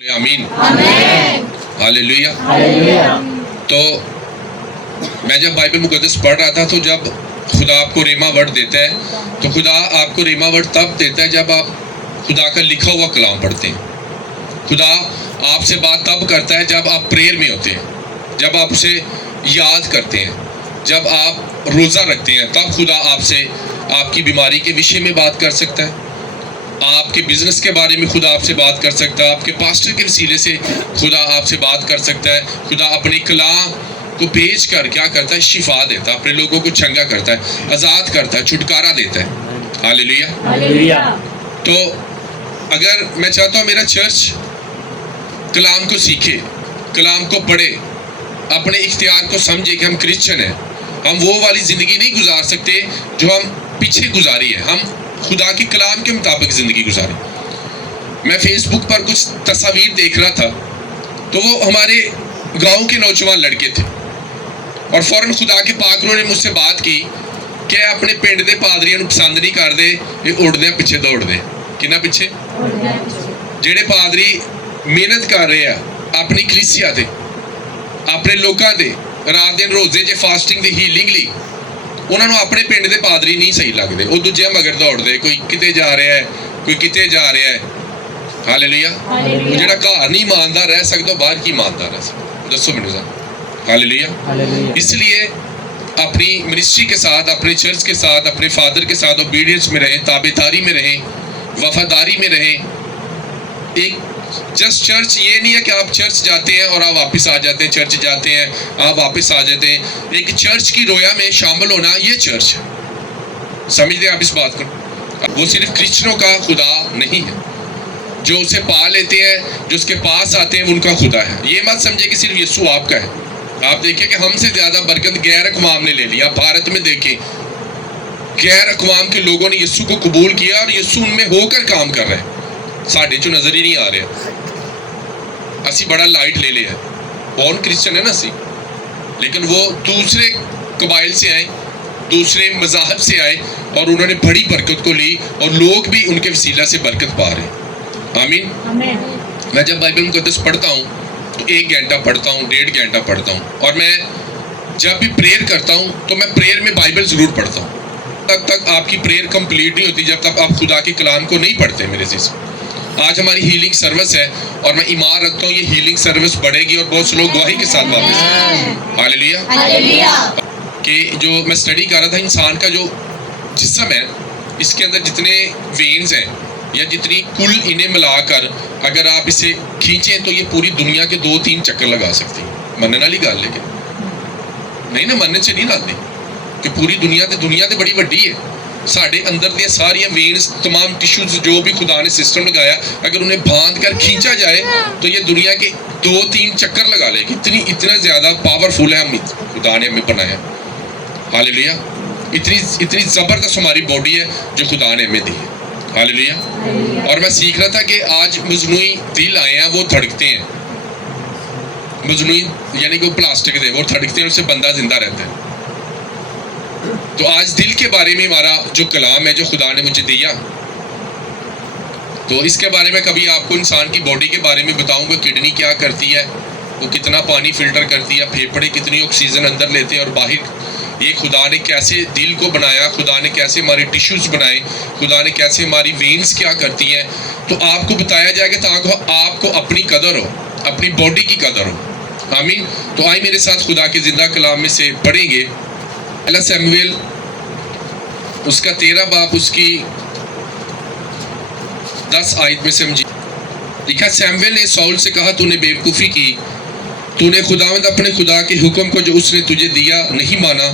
آمین ہاللیلویا۔ تو میں جب بائبل مقدس پڑھ رہا تھا تو جب خدا آپ کو ریما ورڈ دیتا ہے تو خدا آپ کو ریما ورڈ تب دیتا ہے جب آپ خدا کا لکھا ہوا کلام پڑھتے ہیں۔ خدا آپ سے بات تب کرتا ہے جب آپ پریئر میں ہوتے ہیں، جب آپ اسے یاد کرتے ہیں، جب آپ روزہ رکھتے ہیں، تب خدا آپ سے آپ کی بیماری کے وشے میں بات کر سکتا ہے، آپ کے بزنس کے بارے میں خدا آپ سے بات کر سکتا ہے، آپ کے پاسٹر کے وسیلے سے خدا آپ سے بات کر سکتا ہے۔ خدا اپنے کلام کو بھیج کر کیا کرتا ہے؟ شفا دیتا ہے، اپنے لوگوں کو چنگا کرتا ہے، آزاد کرتا ہے، چھٹکارا دیتا ہے۔ ہاللیلویا۔ تو اگر میں چاہتا ہوں میرا چرچ کلام کو سیکھے، کلام کو پڑھے، اپنے اختیار کو سمجھے کہ ہم کرسچن ہیں، ہم وہ والی زندگی نہیں گزار سکتے جو ہم پیچھے گزاری ہے، ہم خدا کے کلام کے مطابق زندگی گزاریں۔ میں فیس بک پر کچھ تصاویر دیکھ رہا تھا تو وہ ہمارے گاؤں کے نوجوان لڑکے تھے اور فوراً خدا کے پاک روح نے مجھ سے بات کی کہ اپنے پنڈ دے پادریاں نوں پسند نہیں کردے، یہ اڑدے پیچھے دوڑدے۔ کنا پیچھے؟ جڑے پادری محنت کر رہے ہیں اپنی کلیسیا تے، اپنے لوکاں دے رات دن روزے چ فاسٹنگ دی ہیلنگ لی، انہاں نوں اپنے پنڈ دے پادری نہیں صحیح لگدے، وہ دوجے مگر دوڑدے، کوئی کتے جا رہا ہے، کوئی کتے جا رہا ہے۔ ہاللیلویا۔ وہ جڑا گھر نہیں ایماندار رہ سکتا باہر کی ایماندار رہ سکتا؟ دسو مینوں ذرا۔ ہاللیلویا۔ اس لیے اپنی منسٹری کے ساتھ، اپنے چرچ کے ساتھ، اپنے فادر کے ساتھ اوبیڈینس میں رہیں، تابعداری میں رہیں، وفاداری میں رہیں۔ ایک جسٹ چرچ یہ نہیں ہے کہ آپ چرچ جاتے ہیں اور آپ واپس آ جاتے ہیں، چرچ جاتے ہیں آپ واپس آ جاتے ہیں۔ ایک چرچ کی رویا میں شامل ہونا یہ چرچ ہے۔ سمجھتے ہیں آپ اس بات کو؟ وہ صرف کرسچنوں کا خدا نہیں ہے، جو اسے پا لیتے ہیں، جو اس کے پاس آتے ہیں، وہ ان کا خدا ہے۔ یہ مت سمجھے کہ صرف یسوع آپ کا ہے۔ آپ دیکھیں کہ ہم سے زیادہ برکت غیر اقوام نے لے لیا۔ بھارت میں دیکھیں غیر اقوام کے لوگوں نے یسوع کو قبول کیا اور یسوع ان میں ہو کر کام کر رہے ہیں، ساڈے چوں نظر ہی نہیں آ رہے۔ اسی بڑا لائٹ لے لیا ہے، بورن کرسچن ہے نا اسی، لیکن وہ دوسرے قبائل سے آئے، دوسرے مذاہب سے آئے اور انہوں نے بڑی برکت کو لی اور لوگ بھی ان کے وسیلہ سے برکت پا رہے ہیں۔ آمین۔ میں جب بائبل مقدس پڑھتا ہوں تو 1 گھنٹہ پڑھتا ہوں، 1.5 گھنٹہ پڑھتا ہوں، اور میں جب بھی پریئر کرتا ہوں تو میں پریئر میں بائبل ضرور پڑھتا ہوں۔ تب تک آپ کی پریئر کمپلیٹ نہیں ہوتی جب تک آپ خدا کے کلام کو نہیں پڑھتے میرے عزیز۔ آج ہماری ہیلنگ سروس ہے اور میں ایمان رکھتا ہوں یہ ہیلنگ سروس بڑھے گی اور بہت سے لوگ گواہی کے ساتھ واپس آئیں۔ ہاللیلویا۔ کہ جو میں سٹڈی کر رہا تھا، انسان کا جو جسم ہے اس کے اندر جتنے وینز ہیں یا جتنی کل انہیں ملا کر اگر آپ اسے کھینچیں تو یہ پوری دنیا کے 2-3 چکر لگا سکتی ہیں۔ مننے والی گل لیکن نہیں نا، مننے سے نہیں لاتی کہ پوری دنیا تے بڑی وڈی ہے۔ ساڈے اندر دیا ساری وینز، تمام ٹیشوز جو بھی خدا نے سسٹم لگایا، اگر انہیں باندھ کر کھینچا جائے تو یہ دنیا کے 2-3 چکر لگا لے گی۔ اتنا زیادہ پاورفل ہے خدا نے ہمیں بنایا۔ ہاللیلویا۔ اتنی زبردست ہماری باڈی ہے جو خدا نے ہمیں دی ہے۔ ہاللیلویا۔ اور میں سیکھ رہا تھا کہ آج مصنوعی دل آئے ہیں، وہ دھڑکتے ہیں، مصنوعی یعنی کہ وہ پلاسٹک دے، وہ دھڑکتے ہیں، اس سے بندہ زندہ رہتا ہے۔ تو آج دل کے بارے میں ہمارا جو کلام ہے جو خدا نے مجھے دیا، تو اس کے بارے میں کبھی آپ کو انسان کی باڈی کے بارے میں بتاؤں گا، کڈنی کیا کرتی ہے، وہ کتنا پانی فلٹر کرتی ہے، پھیپھڑے کتنی آکسیجن اندر لیتے ہیں اور باہر یہ خدا نے کیسے دل کو بنایا، خدا نے کیسے ہمارے ٹیشوز بنائے، خدا نے کیسے ہماری وینز کیا کرتی ہیں، تو آپ کو بتایا جائے گا تاکہ آپ کو اپنی قدر ہو، اپنی باڈی کی قدر ہو۔ آمین۔ تو آئیے میرے ساتھ خدا کے زندہ کلام میں سے پڑھیں گے پہلا سیمویل اس کا 13 باب اس کی 10 آیت میں سمجھی۔ لکھا، سیمویل نے ساؤل سے کہا، تو نے بیوقوفی کی، تو نے خداوند اپنے خدا کے حکم کو جو اس نے تجھے دیا نہیں مانا،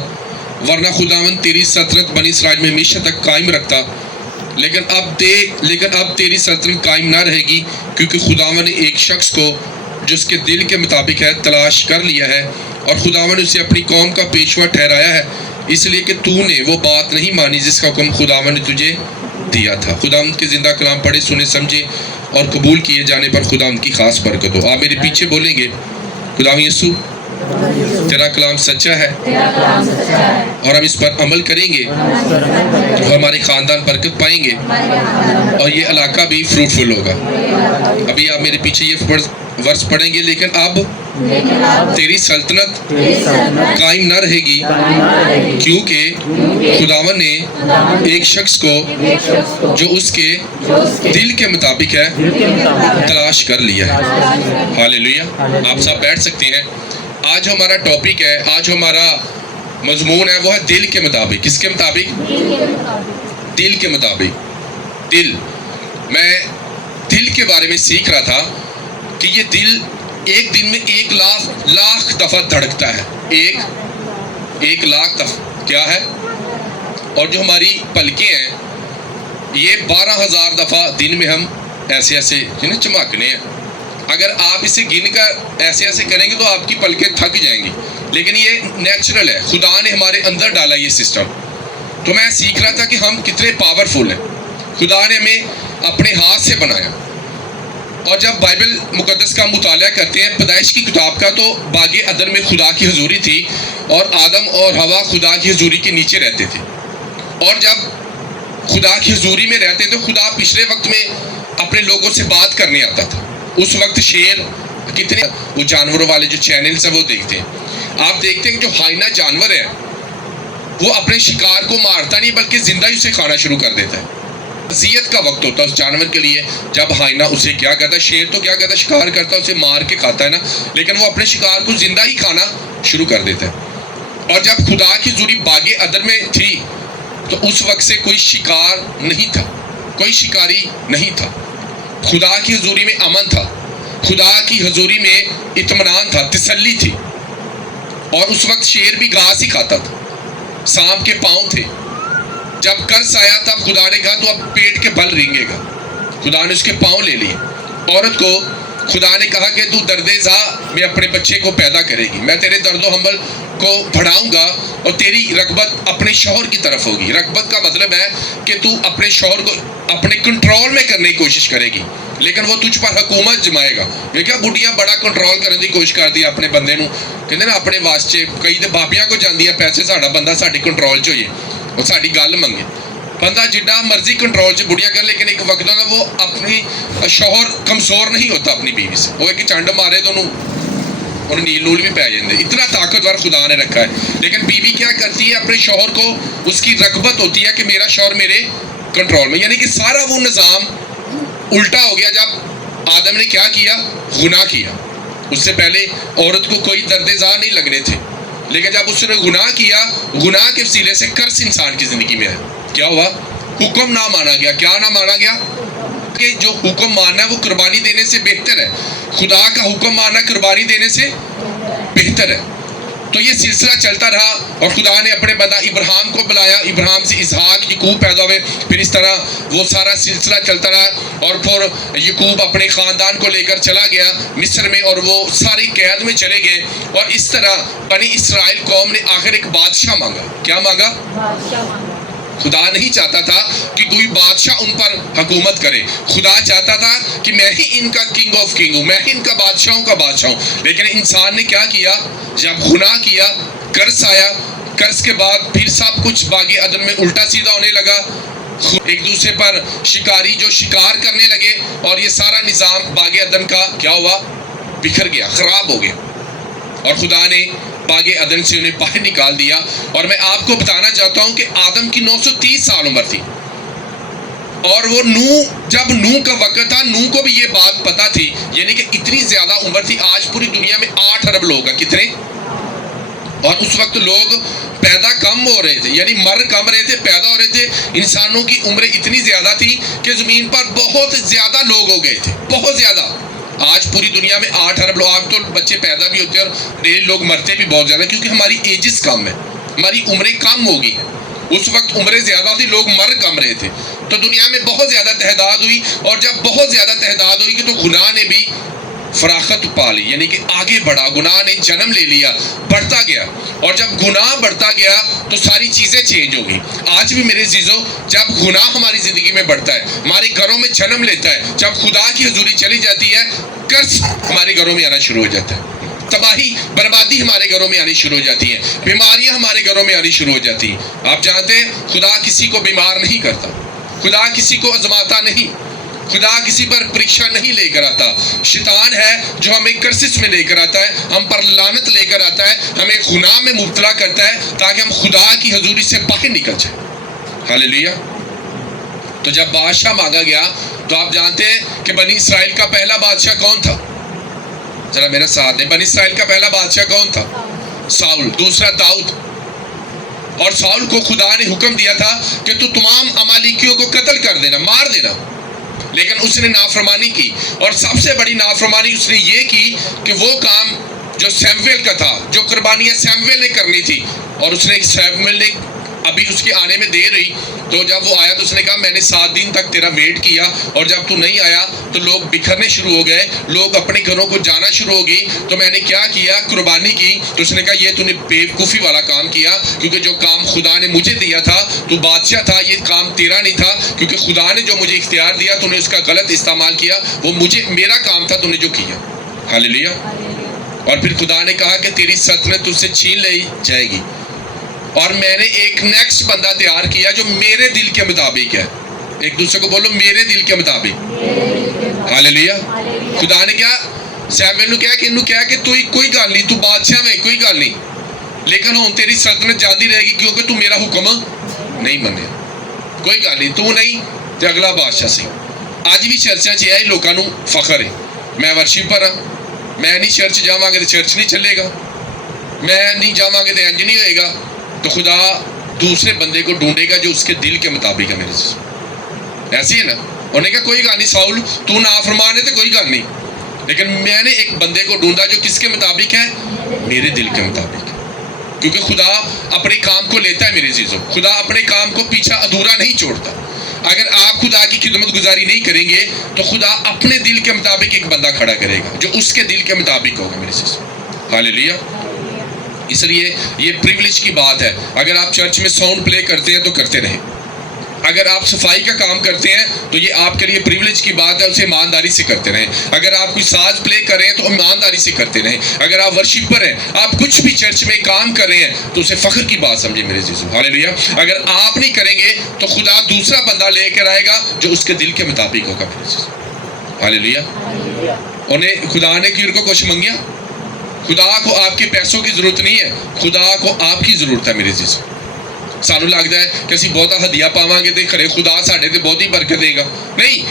ورنہ خداوند تیری سلطنت بنی اسرائیل میں ہمیشہ تک قائم رکھتا، لیکن اب تیری سلطنت قائم نہ رہے گی، کیونکہ خداوند نے ایک شخص کو جو اس کے دل کے مطابق ہے تلاش کر لیا ہے، اور خداوند نے اسے اپنی قوم کا پیشوا ٹھہرایا ہے، اس لیے کہ تو نے وہ بات نہیں مانی جس کا حکم خداوند نے تجھے دیا تھا۔ خداوند کے زندہ کلام پڑھے، سنے، سمجھے اور قبول کیے جانے پر خداوند کی خاص برکت ہو۔ آپ میرے پیچھے بولیں گے، خداوند یسوع تیرا کلام سچا ہے اور ہم اس پر عمل کریں گے تو ہمارے خاندان برکت پائیں گے اور یہ علاقہ بھی فروٹفل ہوگا. ابھی آپ میرے پیچھے یہ ورس پڑھیں گے، لیکن اب تیری سلطنت قائم نہ رہے گی کیونکہ خداوند نے ایک شخص کو جو اس کے دل کے مطابق ہے تلاش کر لیا ہے. ہاللیلویا. آپ سب بیٹھ سکتے ہیں. آج ہمارا ٹاپک ہے، آج ہمارا مضمون ہے، وہ ہے دل کے مطابق. کس کے مطابق؟ دل کے مطابق. دل. میں دل کے بارے میں سیکھ رہا تھا کہ یہ دل ایک دن میں 1,00,000 دفعہ دھڑکتا ہے. ایک لاکھ دفعہ کیا ہے؟ اور جو ہماری پلکیں ہیں یہ 12,000 دفعہ دن میں ہم ایسے چمکنے ہیں. اگر آپ اسے گن کر ایسے کریں گے تو آپ کی پلکیں تھک جائیں گی، لیکن یہ نیچرل ہے، خدا نے ہمارے اندر ڈالا یہ سسٹم. تو میں سیکھ رہا تھا کہ ہم کتنے پاورفل ہیں. خدا نے ہمیں اپنے ہاتھ سے بنایا. اور جب بائبل مقدس کا مطالعہ کرتے ہیں پیدائش کی کتاب کا، تو باغ عدن میں خدا کی حضوری تھی اور آدم اور ہوا خدا کی حضوری کے نیچے رہتے تھے. اور جب خدا کی حضوری میں رہتے تو خدا پچھلے وقت میں اپنے لوگوں سے بات کرنے آتا تھا. اس وقت شیر کتنے وہ جانوروں والے جو چینلز ہیں وہ دیکھتے ہیں. آپ دیکھتے ہیں کہ جو ہائنا جانور ہے وہ اپنے شکار کو مارتا نہیں بلکہ زندہ ہی اسے کھانا شروع کر دیتا ہے. اذیت کا وقت ہوتا ہے اس جانور کے لیے جب ہائنا اسے کیا کہتا ہے، شیر تو کیا کہتا ہے، شکار کرتا ہے، اسے مار کے کھاتا ہے نا، لیکن وہ اپنے شکار کو زندہ ہی کھانا شروع کر دیتا ہے. اور جب خدا کی حضوری باغ عدن میں تھی تو اس وقت سے کوئی شکار نہیں تھا، کوئی شکاری نہیں تھا. خدا کی حضوری میں امن تھا، خدا کی حضوری میں اطمینان تھا، تسلی تھی. اور اس وقت شیر بھی گھاس ہی کھاتا تھا، سانپ کے پاؤں تھے. جب قرض آیا تب خدا نے کہا تو اب پیٹ کے بل رینگے گا. خدا نے اس کے پاؤں لے لیے. عورت کو خدا نے کہا کہ تو درد زا میں اپنے بچے کو پیدا کرے گی، میں تیرے درد و حمل کو بڑھاؤں گا اور تیری رغبت اپنے شوہر کی طرف ہوگی. رغبت کا مطلب ہے کہ تو اپنے شوہر کو اپنے کنٹرول میں کرنے کی کوشش کرے گی، لیکن وہ تجھ پر حکومت جمائے گا. یہ کیا بڑھیاں بڑا کنٹرول کرنے کی کوشش کرتی ہے اپنے بندے نو، کہتے نا اپنے واسطے. کئی تو بابیاں کو جاندی ہے پیسے ساڈا بندہ ساڈی کنٹرول چ ہوئے اور ساڈی گل منگے. بندہ جڈا مرضی کنٹرول چ بڑھیا کر، لیکن ایک وقت ہوتا وہ اپنی شوہر کمزور نہیں ہوتا اپنی بیوی سے. وہ ایک چنڈ مارے تو انہوں نیل نول بھی پی جاتے. اتنا طاقتور خدا نے رکھا ہے. لیکن بیوی کیا کرتی ہے، اپنے شوہر کو اس کی رغبت ہوتی ہے کہ میرا شوہر میرے کنٹرول میں. یعنی کہ سارا وہ نظام الٹا ہو گیا جب آدم نے کیا کیا، گناہ کیا. اس سے پہلے عورت کو کوئی درد زا نہیں لگنے تھے، لیکن جب اس نے گناہ کیا، گناہ کے وسیلے سے قرض انسان کی زندگی میں ہے. کیا ہوا؟ حکم نہ مانا گیا. کیا نہ مانا گیا؟ کہ جو حکم ماننا ہے وہ قربانی دینے سے بہتر ہے. خدا کا حکم ماننا قربانی دینے سے بہتر ہے. تو یہ سلسلہ چلتا رہا اور خدا نے اپنے بندہ ابراہیم کو بلایا. ابراہیم سے اسحاق یعقوب پیدا ہوئے. پھر اس طرح وہ سارا سلسلہ چلتا رہا اور پھر یعقوب اپنے خاندان کو لے کر چلا گیا مصر میں اور وہ ساری قید میں چلے گئے. اور اس طرح بنی اسرائیل قوم نے آخر ایک بادشاہ مانگا. کیا مانگا؟ خدا نہیں چاہتا تھا کہ کوئی بادشاہ ان پر حکومت کرے. خدا چاہتا تھا کہ میں ہی ان کا کنگ آف کنگ ہوں، میں ہی ان کا بادشاہوں کا بادشاہ ہوں. لیکن انسان نے کیا کیا، جب گناہ کیا، قرض آیا، قرض کے بعد پھر سب کچھ باغ عدن میں الٹا سیدھا ہونے لگا. ایک دوسرے پر شکاری جو شکار کرنے لگے اور یہ سارا نظام باغ عدن کا کیا ہوا، بکھر گیا، خراب ہو گیا. اور خدا نے باغ عدن سے انہیں باہر نکال دیا. اور میں آپ کو بتانا چاہتا ہوں کہ آدم کی 930 سال عمر تھی اور وہ جب نوح کا وقت تھا، نوح کو بھی یہ بات پتا تھی، یعنی کہ اتنی زیادہ عمر تھی. آج پوری دنیا میں 8 ارب لوگ ہیں. کتنے؟ اور اس وقت لوگ پیدا کم ہو رہے تھے، یعنی مر کم رہے تھے، پیدا ہو رہے تھے. انسانوں کی عمریں اتنی زیادہ تھی کہ زمین پر بہت زیادہ لوگ ہو گئے تھے، بہت زیادہ. آج پوری دنیا میں 8 ارب لوگ. آج تو بچے پیدا بھی ہوتے ہیں اور ڈیلی لوگ مرتے بھی بہت زیادہ، کیونکہ ہماری ایجز کم ہے، ہماری عمریں کم ہوگی. اس وقت عمریں زیادہ تھی، لوگ مر کم رہے تھے. تو دنیا میں بہت زیادہ تعداد ہوئی اور جب بہت زیادہ تعداد ہوئی تو گناہ نے بھی فراخت پا لی، یعنی کہ آگے بڑھا. گناہ نے جنم لے لیا، بڑھتا گیا. اور جب گناہ بڑھتا گیا تو ساری چیزیں چینج ہو گئی. آج بھی میرے عزیزو جب گناہ ہماری زندگی میں بڑھتا ہے، ہمارے گھروں میں جنم لیتا ہے، جب خدا کی حضوری چلی جاتی ہے، قرض ہمارے گھروں میں آنا شروع ہو جاتا ہے. تباہی بربادی ہمارے گھروں میں آنی شروع ہو جاتی ہیں, بیماریاں ہمارے گھروں میں آنی شروع ہو جاتی ہیں. آپ جانتے ہیں خدا کسی کو بیمار نہیں کرتا, خدا کسی کو آزماتا نہیں, خدا کسی پر پریکشا نہیں لے کر آتا. شیطان ہے جو ہمیں کرسس میں لے کر آتا ہے, ہم پر لعنت لے کر آتا ہے, ہمیں گناہ میں مبتلا کرتا ہے تاکہ ہم خدا کی حضوری سے باہر نکل جائیں. ہاللیلویا. تو جب بادشاہ مانگا گیا تو آپ جانتے ہیں کہ بنی اسرائیل کا پہلا بادشاہ کون تھا؟ ذرا میرا ساتھ دیں. بنی اسرائیل کا پہلا بادشاہ کون تھا؟ ساؤل. دوسرا داؤد. اور ساؤل کو خدا نے حکم دیا تھا کہ تو تمام امالیکیوں کو قتل کر دینا, مار دینا, لیکن اس نے نافرمانی کی. اور سب سے بڑی نافرمانی اس نے یہ کی کہ وہ کام جو سیمویل کا تھا, جو قربانیاں سیمویل نے کرنی تھی, اور اس نے سیمویل نے ابھی اس کے آنے میں دیر رہی, تو جب وہ آیا تو اس نے کہا میں نے 7 دن تک تیرا ویٹ کیا, اور جب تو نہیں آیا تو لوگ بکھرنے شروع ہو گئے, لوگ اپنے گھروں کو جانا شروع ہو گئی, تو میں نے کیا کیا, قربانی کی. تو اس نے کہا یہ تو نے بیوقوفی والا کام کیا, کیونکہ جو کام خدا نے مجھے دیا تھا, تو بادشاہ تھا, یہ کام تیرا نہیں تھا, کیونکہ خدا نے جو مجھے اختیار دیا تو نے اس کا غلط استعمال کیا, وہ مجھے میرا کام تھا تو نے جو کیا. ہاللیلویا. اور پھر خدا نے کہا کہ تیری سلطنت تجھ سے چھین لی جائے گی, اور میں نے ایک نیکسٹ بندہ تیار کیا جو میرے دل کے مطابق ہے. ایک دوسرے کو بولو میرے دل کے مطابق. ہاللیلویا. خدا نے کیا سیمویل نو کہا کہ تو کوئی گل نہیں, تو بادشاہ میں کوئی گل نہیں, لیکن ہوں تیری سلطنت جاتی رہے گی کیونکہ تو میرا حکم نہیں منے. کوئی گل نہیں, تو نہیں تو اگلا بادشاہ سی. اج بھی چرچاں چ ہے لوکاں نو فخر ہے, میں ورشپر ہاں, میں نہیں چرچ جاواں گے تو چرچ نہیں چلے گا, میں نہیں جاواں گے تو انج نہیں ہوئے گا. تو خدا دوسرے بندے کو ڈھونڈے گا جو اس کے دل کے مطابق ہے. میرے سے ایسی ہے نا. انہوں نے کہا کوئی گل نہیں ساؤل, تو نافرمان ہے تو کوئی گل نہیں, لیکن میں نے ایک بندے کو ڈھونڈا جو کس کے مطابق ہے, میرے دل کے مطابق. کیونکہ خدا اپنے کام کو لیتا ہے میری چیزوں, خدا اپنے کام کو پیچھا ادھورا نہیں چھوڑتا. اگر آپ خدا کی خدمت گزاری نہیں کریں گے تو خدا اپنے دل کے مطابق ایک بندہ کھڑا کرے گا جو اس کے دل کے مطابق ہوگا. میری چیزوں ہاللیلویا. اس لیے یہ پریولیج کی بات ہے. اگر آپ چرچ میں ساؤنڈ پلے کرتے ہیں تو کرتے رہیں, اگر آپ صفائی کا کام کرتے ہیں تو یہ آپ کے لیے پریولیج کی بات ہے, اسے ایمانداری سے کرتے رہیں. اگر آپ کوئی ساز پلے کر رہے ہیں تو ایمانداری سے کرتے رہیں. اگر آپ ورشپر ہیں, آپ کچھ بھی چرچ میں کام کر رہے ہیں تو اسے فخر کی بات سمجھے میرے عزیزو. ہاللیلویا. اگر آپ نہیں کریں گے تو خدا دوسرا بندہ لے کر آئے گا جو اس کے دل کے مطابق ہوگا میرے عزیزو. ہاللیلویا. انہیں خدا نے کیوں کو کچھ منگیا؟ خدا کو آپ کے پیسوں کی ضرورت نہیں ہے, خدا کو آپ کی ضرورت ہے میرے عزیزو. سانو لگتا ہے کہ اسی بہتا ہدیہ پاواں گے تے کھڑے خدا ساڈے تے بہت ہی برکت دے گا. نہیں,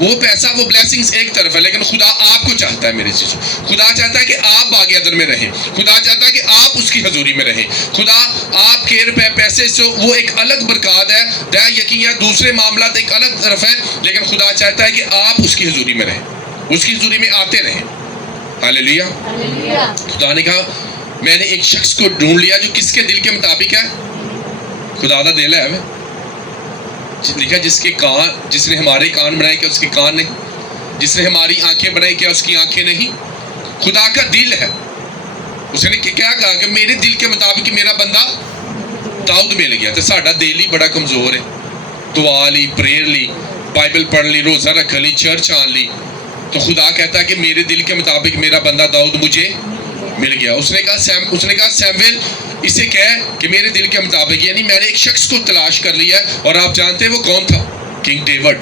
وہ پیسہ وہ بلیسنگز ایک طرف ہے, لیکن خدا آپ کو چاہتا ہے میرے چیزوں. خدا چاہتا ہے کہ آپ باغ عدن میں رہیں, خدا چاہتا ہے کہ آپ اس کی حضوری میں رہیں. خدا آپ کے روپے پیسے سے وہ ایک الگ برکات ہے, دیا یقین دوسرے معاملات ایک الگ طرف ہے, لیکن خدا چاہتا ہے کہ آپ اس کی حضوری میں رہیں, اس کی حضوری میں آتے رہیں. ہاللیلویا. خدا نے کہا میں نے ایک شخص کو ڈھونڈ لیا جو کس کے دل کے مطابق ہے. خدا دا دل ہے ہمیں لکھا جس کے کان, جس نے ہمارے کان بنائے کیا اس کے کان نہیں, جس نے ہماری آنکھیں بنائی کیا اس کی آنکھیں نہیں. خدا کا دل ہے. اس نے کیا کہا کہ میرے دل کے مطابق میرا بندہ داؤد مل گیا. تو ساڈا دل ہی بڑا کمزور ہے, دعا لی, پریئر لی, بائبل پڑھ لی, روزہ رکھ لی, چرچ آن لی, تو خدا کہتا ہے کہ میرے دل کے مطابق میرا بندہ داؤد مجھے مل گیا. اس نے کہا سیمویل اسے کہہ کہ میرے دل کے مطابق, یعنی میں نے ایک شخص کو تلاش کر لیا ہے. اور آپ جانتے ہیں وہ کون تھا؟ کنگ ڈیوڈ,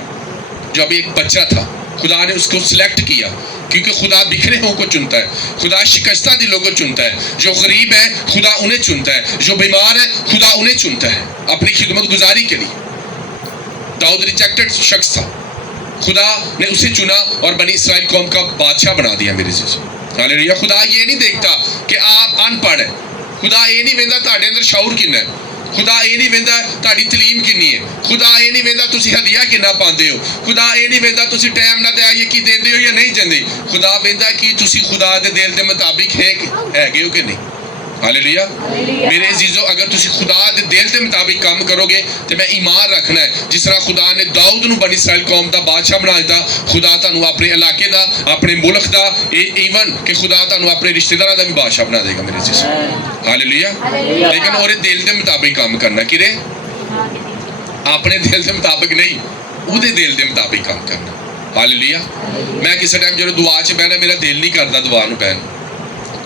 جو ابھی ایک بچہ تھا. خدا نے اس کو سلیکٹ کیا کیونکہ خدا بکھرے ہوں کو چنتا ہے, خدا شکستہ دلوں کو چنتا ہے. جو غریب ہے خدا انہیں چنتا ہے, جو بیمار ہے خدا انہیں چنتا ہے اپنی خدمت گزاری کے لیے. داؤد ریجیکٹڈ شخص تھا, خدا نے اسے چنا اور بنی اسرائیل قوم کا بادشاہ بنا دیا میرے عزیزو. ہاللیلویا. خدا یہ نہیں دیکھتا کہ آپ ان پڑھ ہیں, خدا یہ نہیں ویندا تہاڈے اندر شعور کنا ہے, خدا یہ نہیں ویندا تہاڈی تعلیم کنی ہے, خدا یہ نہیں ویندا تسی ہدیہ کنا پاندے ہو, خدا یہ نہیں ویندا تسی ٹائم نہ تے کی دیندے ہو یا نہیں دیندے. خدا ویندا کہ تسی خدا دے دل دے مطابق ہے ہو کہ نہیں. ہاللیلویا. میرے عزیزو اگر تسی خدا دے دل دے مطابق کام کرو گے تو میں ایمان رکھنا ہے جس طرح خدا نے داؤد نو بنی اسرائیل قوم دا بادشاہ بنا دیتا, خدا تانوں اپنے علاقے دا, اپنے ملک دا, ایون کہ خدا تانوں اپنے رشتہ داراں دا بھی بادشاہ بنا دے گا میرے عزیزو. ہاللیلویا. لیکن اور دل دے مطابق کام کرنا, کرے اپنے دل دے مطابق نہیں, او دے دل دے مطابق کام کرنا. ہاللیلویا. میں کسی ٹائم جو دعا چ بہنا میرا دل نہیں کرتا دعا نو بہن,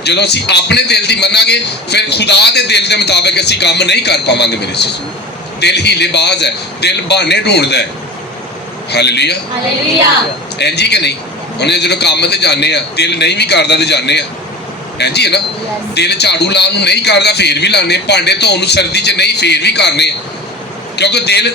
ਜਦੋਂ ਅਸੀਂ ਆਪਣੇ ਦਿਲ ਦੀ ਮੰਨਾਂਗੇ ਫਿਰ ਖੁਦਾ ਦੇ ਦਿਲ ਦੇ ਮੁਤਾਬਕ ਅਸੀਂ ਕੰਮ ਨਹੀਂ ਕਰ ਪਾਵਾਂਗੇ। ਮੇਰੇ ਸਿਸਟਰ, ਦਿਲ ਹੀਲੇਬਾਜ਼ ਹੈ, ਦਿਲ ਬਹਾਨੇ ਢੂੰਡਦਾ ਹੈ। Hallelujah, hallelujah. ਇੰਜ ਹੀ ਕਿ ਨਹੀਂ? ਉਹਨੇ ਜਦੋਂ ਕੰਮ ਤੇ ਜਾਂਦੇ ਆ ਦਿਲ ਨਹੀਂ ਵੀ ਕਰਦਾ ਤੇ ਜਾਂਦੇ ਆ, ਇੰਜ ਹੀ ਹੈ ਨਾ? ਦਿਲ ਝਾੜੂ ਲਾਉਣ ਨੂੰ ਨਹੀਂ ਕਰਦਾ ਫੇਰ ਵੀ ਲਾਉਂਦੇ, ਭਾਂਡੇ ਧੋਣ ਨੂੰ ਸਰਦੀ 'ਚ ਨਹੀਂ ਫੇਰ ਵੀ ਕਰਨੇ, ਕਿਉਂਕਿ ਦਿਲ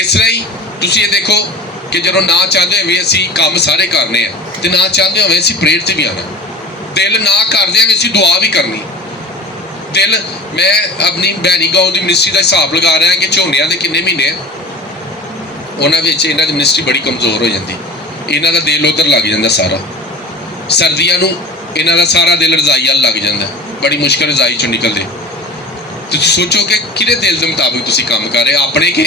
ਇਸ ਲਈ ਤੁਸੀਂ ਇਹ ਦੇਖੋ ਕਿ ਜਦੋਂ ਨਾ ਚਾਹੁੰਦੇ ਹੋਵੇ ਅਸੀਂ ਕੰਮ ਸਾਰੇ ਕਰਨੇ ਆ ਤੇ ਨਾ ਚਾਹੁੰਦੇ ਹੋਵੇ ਅਸੀਂ ਪ੍ਰੇਅਰ ਤੇ ਵੀ ਆਣਾ, ਦਿਲ ਨਾ ਕਰਦੇ ਹੋਵੇ ਅਸੀਂ ਦੁਆ ਵੀ ਕਰਨੀ। ਦਿਲ, ਮੈਂ ਆਪਣੀ ਭੈਣੀ ਗਾਉਂ ਦੀ ਮਿਨਿਸਟਰੀ ਦਾ ਹਿਸਾਬ ਲਗਾ ਰਿਹਾ ਕਿ ਝੋਨਿਆਂ ਦੇ ਕਿੰਨੇ ਮਹੀਨੇ ਆ, ਉਹਨਾਂ ਵਿੱਚ ਇਹਨਾਂ ਦੀ ਮਿਨਿਸਟਰੀ ਬੜੀ ਕਮਜ਼ੋਰ ਹੋ ਜਾਂਦੀ, ਇਹਨਾਂ ਦਾ ਦਿਲ ਉੱਧਰ ਲੱਗ ਜਾਂਦਾ ਸਾਰਾ। ਸਰਦੀਆਂ ਨੂੰ ਇਹਨਾਂ ਦਾ ਸਾਰਾ ਦਿਲ ਰਜ਼ਾਈ ਵੱਲ ਲੱਗ ਜਾਂਦਾ, ਬੜੀ ਮੁਸ਼ਕਿਲ ਰਜ਼ਾਈ ਚੋਂ ਨਿਕਲਦੇ। ਤੁਸੀਂ ਸੋਚੋ ਕਿ ਕਿਹਦੇ ਦਿਲ ਦੇ ਮੁਤਾਬਿਕ ਤੁਸੀਂ ਕੰਮ ਕਰ ਰਹੇ, ਆਪਣੇ ਕਿ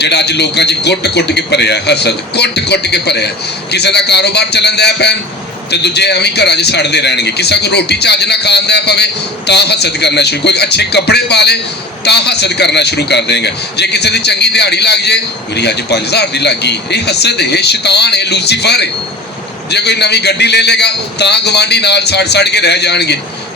ਜਿਹੜਾ ਅੱਜ ਲੋਕਾਂ 'ਚ ਕੁੱਟ ਕੇ ਭਰਿਆ ਹਸਦ, ਕੁੱਟ ਕੇ ਭਰਿਆ। ਕਿਸੇ ਦਾ ਕਾਰੋਬਾਰ ਚੱਲਣ ਦਿਆ ਪੈਣ ਤੇ ਦੂਜੇ ਐਵੇਂ ਘਰਾਂ 'ਚ ਸੜਦੇ ਰਹਿਣਗੇ। ਕਿਸੇ ਕੋ ਰੋਟੀ ਚੱਜ ਨਾ ਖਾਣ ਦਿਆ ਪਵੇ ਤਾਂ ਹਸਦ ਕਰਨਾ ਸ਼ੁਰੂ, ਕੋਈ ਅੱਛੇ ਕੱਪੜੇ ਪਾ ਲੇ ਤਾਂ ਹਸਦ ਕਰਨਾ ਸ਼ੁਰੂ ਕਰ ਦੇਣਗੇ। ਜੇ ਕਿਸੇ ਦੀ ਚੰਗੀ ਦਿਹਾੜੀ ਲੱਗ ਜੇ, ਮੇਰੀ ਅੱਜ 5000 ਦੀ ਲੱਗ ਗਈ, ਇਹ ਹਸਦ ਹੈ, ਇਹ ਸ਼ੈਤਾਨ ਹੈ, ਲੂਸੀਫਰ ਹੈ। ਜੇ ਕੋਈ ਨਵੀਂ ਗੱਡੀ ਲੈ ਲੇਗਾ ਤਾਂ ਗਵਾਂਢੀ ਨਾਲ ਸੜ ਕੇ ਰਹਿ ਜਾਣਗੇ।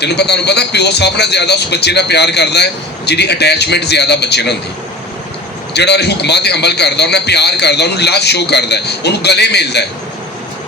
ਤੈਨੂੰ ਪਤਾ ਪਿਓ ਸਭ ਨਾਲ ਜ਼ਿਆਦਾ ਉਸ ਬੱਚੇ ਨਾਲ ਪਿਆਰ ਕਰਦਾ ਹੈ ਜਿਹਦੀ ਅਟੈਚਮੈਂਟ ਜ਼ਿਆਦਾ ਬੱਚੇ ਨਾਲ ਹੁੰਦੀ, ਜਿਹੜਾ ਉਹਦੇ ਹੁਕਮਾਂ ਤੇ ਅਮਲ ਕਰਦਾ, ਉਹਨਾਂ ਪਿਆਰ ਕਰਦਾ, ਉਹਨੂੰ ਲਵ ਸ਼ੋ ਕਰਦਾ, ਉਹਨੂੰ ਗਲੇ ਮਿਲਦਾ ਹੈ,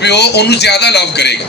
ਪਿਓ ਉਹਨੂੰ ਜ਼ਿਆਦਾ ਲਵ ਕਰੇਗਾ।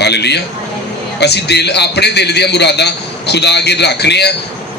ਹਾਲੇਲੂਇਆ। ਅਸੀਂ ਦਿਲ ਆਪਣੇ ਦਿਲ ਦੀਆਂ ਮੁਰਾਦਾਂ ਖੁਦਾ ਅੱਗੇ ਰੱਖਨੇ ਆ,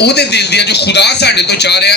ਉਹਦੇ ਦਿਲ ਦੀਆਂ ਜੋ ਖੁਦਾ ਸਾਡੇ ਤੋਂ ਚਾਹ ਰਿਹਾ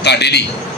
ਤੁਹਾਡੇ ਲਈ